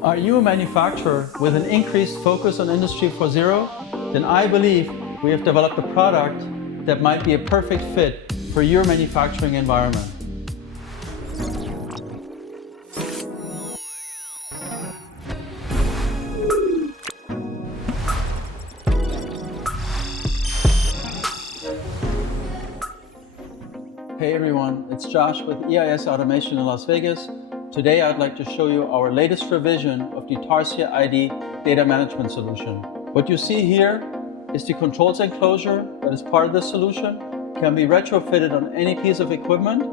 Are you a manufacturer with an increased focus on Industry 4.0? Then I believe we have developed a product that might be a perfect fit for your manufacturing environment. Hey everyone, it's Josh with EIS Automation in Las Vegas. Today I'd like to show you our latest revision of the TarsierID data management solution. What you see here is the controls enclosure that is part of this solution, can be retrofitted on any piece of equipment.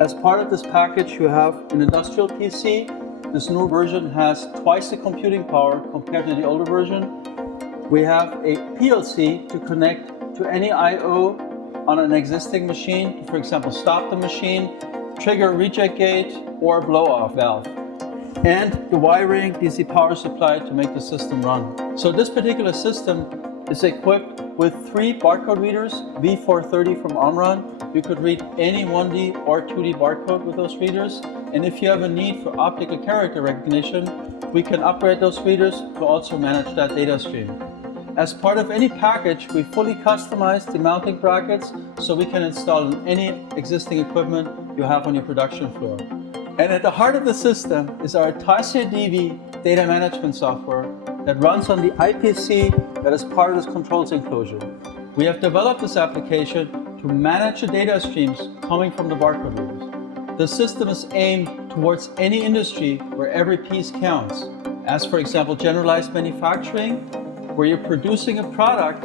As part of this package you have an industrial PC. This new version has twice the computing power compared to the older version. We have a PLC to connect to any I/O on an existing machine to, for example, stop the machine, trigger a reject gate, or a blow-off valve. And the wiring DC power supply to make the system run. So this particular system is equipped with 3 barcode readers, V430 from Omron. You could read any 1D or 2D barcode with those readers. And if you have a need for optical character recognition, we can upgrade those readers to also manage that data stream. As part of any package, we fully customize the mounting brackets so we can install in any existing equipment you have on your production floor. And at the heart of the system is our TarsierDV data management software that runs on the IPC that is part of this controls enclosure. We have developed this application to manage the data streams coming from the barcode readers. The system is aimed towards any industry where every piece counts, as for example generalized manufacturing, where you're producing a product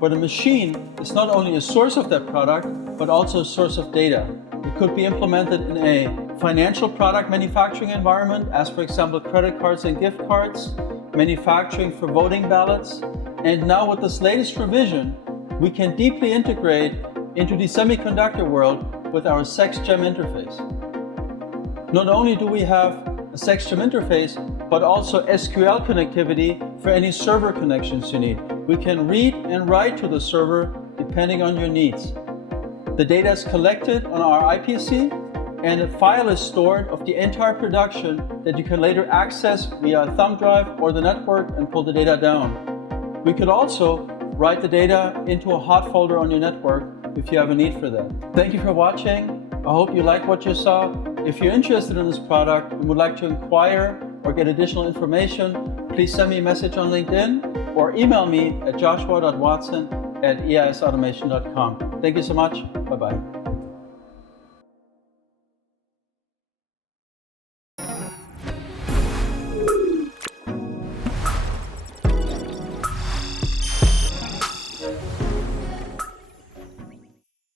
where the machine is not only a source of that product, but also a source of data. It could be implemented in a financial product manufacturing environment, as for example credit cards and gift cards, manufacturing for voting ballots. And now with this latest revision, we can deeply integrate into the semiconductor world with our SexGEM interface. Not only do we have a SexGEM interface, but also SQL connectivity for any server connections you need. We can read and write to the server depending on your needs. The data is collected on our IPC, and a file is stored of the entire production that you can later access via a thumb drive or the network and pull the data down. We could also write the data into a hot folder on your network if you have a need for that. Thank you for watching. I hope you like what you saw. If you're interested in this product and would like to inquire or get additional information, please send me a message on LinkedIn or email me at joshua.watson@eisautomation.com. Thank you so much. Bye-bye.